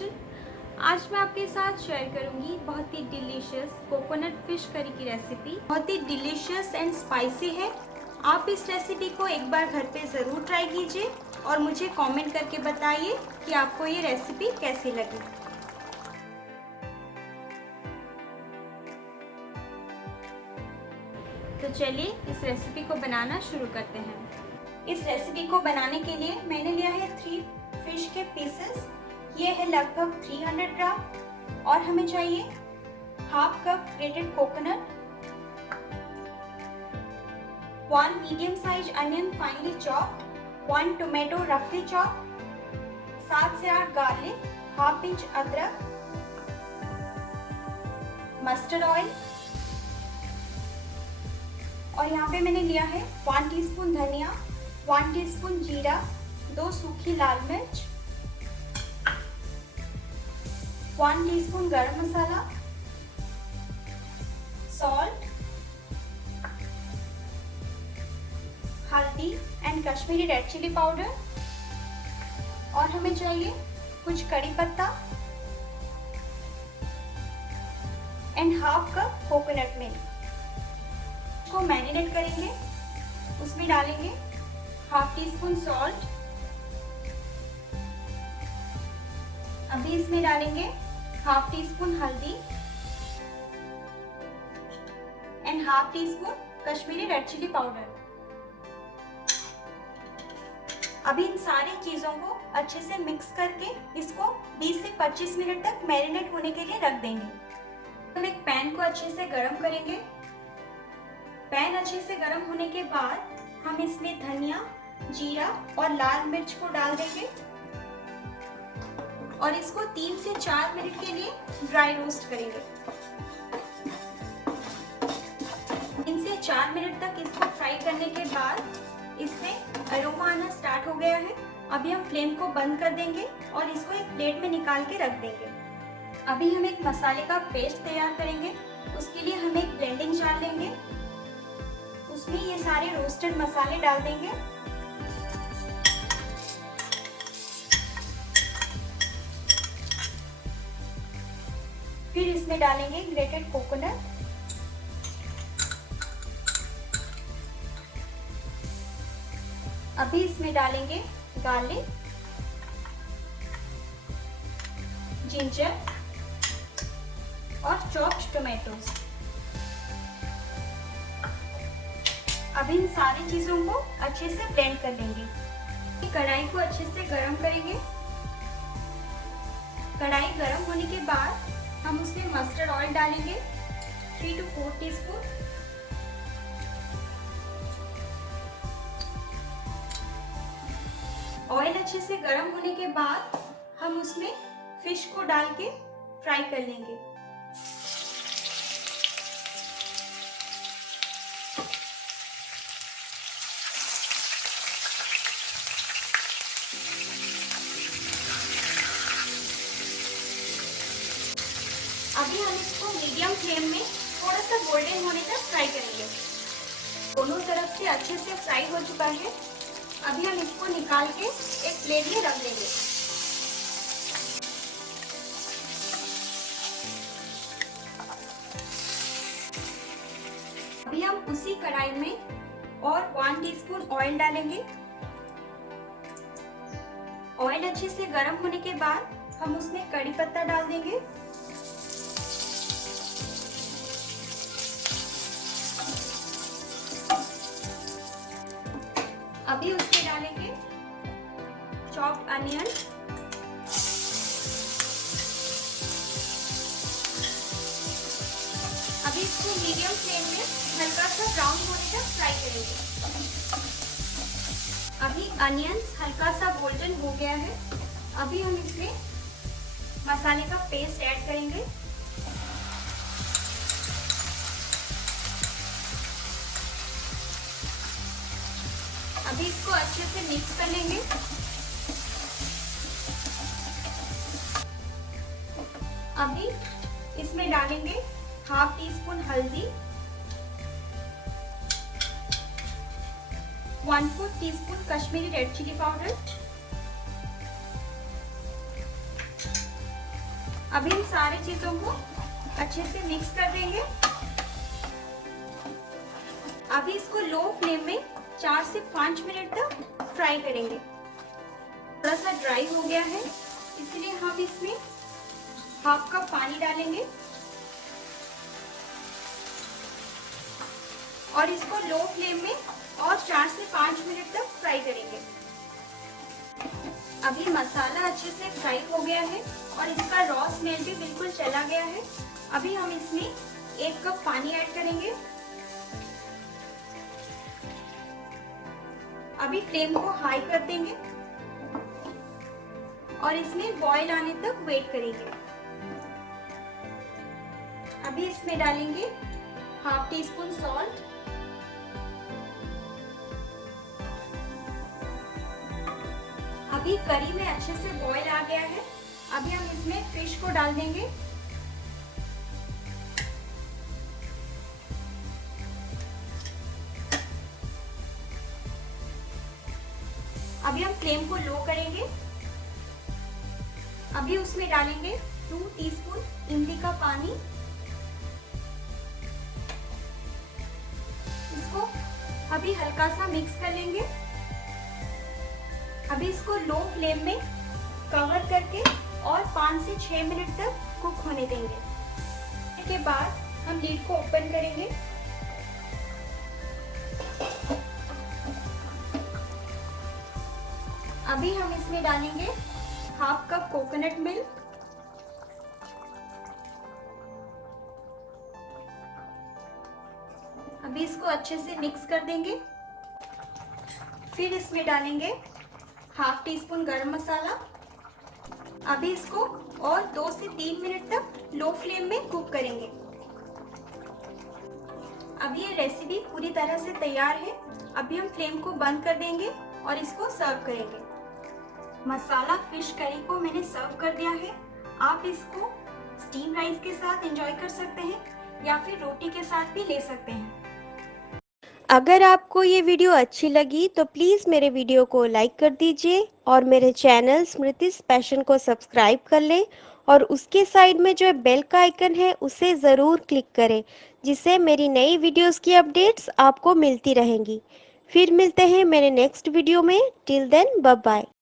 Kitchen. आज मैं आपके साथ शेयर करूंगी बहुत ही डिलीशियस कोकोनट फिश करी की रेसिपी। बहुत ही डिलीशियस एंड स्पाइसी है। आप इस रेसिपी को एक बार घर पे ज़रूर ट्राई कीजिए और मुझे कमेंट करके बताइए कि आपको ये रेसिपी कैसी लगी। तो चलिए इस रेसिपी को बनाना शुरू करते हैं। इस रेसिपी को बनाने के लिए मैंने लिया है 3 फिश के पीसेस। ये है लगभग 300 ग्राम और हमें चाहिए half cup grated coconut, 1 medium size onion finely chopped, 1 tomato रफली चॉप्ड, 7 से 8 गार्लिक, हाफ इंच अदरक, मस्टर्ड ऑयल और यहाँ पे मैंने लिया है 1 टीस्पून धनिया, 1 टीस्पून जीरा, 2 सूखी लाल मिर्च, 1 टीस्पून गरम मसाला, सॉल्ट, हल्दी and Kashmiri red chilli powder और हमें चाहिए कुछ कड़ी पत्ता and half cup coconut milk. को मैरिनेट करेंगे। उसमें डालेंगे हाफ टी स्पून सॉल्ट, अभी इसमें डालेंगे हाफ टी स्पून हल्दी and half teaspoon Kashmiri red chilli powder. अभी इन सारी चीजों को अच्छे से मिक्स करके इसको 20 से 25 मिनट तक मैरिनेट होने के लिए रख देंगे। हम एक पैन को अच्छे से गर्म करेंगे। पैन अच्छे से गर्म होने के बाद हम इसमें धनिया, जीरा और लाल मिर्च को डाल देंगे और इसको 3 से 4 मिनट के लिए ड्राई रोस्ट करेंगे। 3 से 4 मिनट तक इसको फ्राई करने के बाद इसमें अरोमा आना स्टार्ट हो गया है। अभी हम फ्लेम को बंद कर देंगे और इसको एक प्लेट में निकाल के रख देंगे। अभी हम एक मसाले का पेस्ट तैयार करेंगे। उसके लिए हम एक ब्लेंडिंग जार लेंगे, उसमें ये सारे रोस्टेड मसाले डाल देंगे। फिर इसमें डालेंगे ग्रेटेड कोकोनट, अभी इसमें डालेंगे गार्लिक, जिंजर और चॉप्ड टोमेटोज। अभी इन सारी चीजों को अच्छे से ब्लेंड कर लेंगे। कढ़ाई को अच्छे से गरम करेंगे। कढ़ाई गरम होने के बाद हम उसमें मस्टर्ड ऑयल डालेंगे 3 to 4 टीस्पून। ऑयल अच्छे से गरम होने के बाद हम उसमें फिश को डाल के फ्राई कर लेंगे। अभी हम इसको मीडियम फ्लेम में थोड़ा सा गोल्डन होने तक फ्राई करेंगे। दोनों तरफ से अच्छे से फ्राई हो चुका है। अभी हम इसको निकाल के एक प्लेट में रख देंगे। अभी हम उसी कढ़ाई में और 1 टीस्पून ऑयल डालेंगे। ऑयल अच्छे से गर्म होने के बाद हम उसमें कड़ी पत्ता डाल देंगे, अभी उसमें डालेंगे चॉप्ड अनियन, अभी इसको मीडियम फ्लेम में हल्का सा ब्राउन होने तक फ्राई करेंगे। अभी अनियंस हल्का सा गोल्डन हो गया है। अभी हम इसमें मसाले का पेस्ट ऐड करेंगे। अभी इसको अच्छे से मिक्स कर लेंगे। अभी इसमें डालेंगे हाफ टी स्पून हल्दी, 1/4 teaspoon Kashmiri red chilli powder, अब इन सारी चीजों को अच्छे से मिक्स कर देंगे। अभी इसको लो फ्लेम में 4 से 5 मिनट तक फ्राई करेंगे। थोड़ा सा ड्राई हो गया है, इसलिए हम इसमें हाफ कप पानी डालेंगे और इसको लो फ्लेम में और 4 से 5 मिनट तक फ्राई करेंगे। अभी मसाला अच्छे से फ्राई हो गया है और इसका रॉ स्मेल भी बिल्कुल चला गया है। अभी हम इसमें 1 कप पानी ऐड करेंगे। अभी फ्लेम को हाई कर देंगे और इसमें बॉईल आने तक वेट करेंगे। अभी इसमें डालेंगे हाफ टी स्पून सॉल्ट, अभी करी में अच्छे से बॉईल आ गया है। अभी हम इसमें फिश को डाल देंगे। अभी हम फ्लेम को लो करेंगे। अभी उसमें डालेंगे 2 टीस्पून इमली का पानी। इसको अभी हल्का सा मिक्स कर लेंगे। अभी इसको लो फ्लेम में कवर करके और 5 से 6 मिनट तक कुक होने देंगे। इसके बाद हम लीड को ओपन करेंगे। अभी हम इसमें डालेंगे हाफ कप कोकोनट मिल्क, अभी इसको अच्छे से मिक्स कर देंगे। फिर इसमें डालेंगे हाफ टी स्पून गरम मसाला। अभी इसको और 2 से 3 मिनट तक लो फ्लेम में कुक करेंगे। अभी ये रेसिपी पूरी तरह से तैयार है। अभी हम फ्लेम को बंद कर देंगे और इसको सर्व करेंगे। मसाला फिश करी को मैंने सर्व कर दिया है। आप इसको स्टीम राइस के साथ एंजॉय कर सकते हैं या फिर रोटी के साथ भी ले सकते हैं। अगर आपको ये वीडियो अच्छी लगी तो प्लीज़ मेरे वीडियो को लाइक कर दीजिए और मेरे चैनल स्मृतिस पैशन को सब्सक्राइब कर लें और उसके साइड में जो बेल का आइकन है उसे ज़रूर क्लिक करें, जिससे मेरी नई वीडियोस की अपडेट्स आपको मिलती रहेंगी। फिर मिलते हैं मेरे नेक्स्ट वीडियो में। Till then bye bye.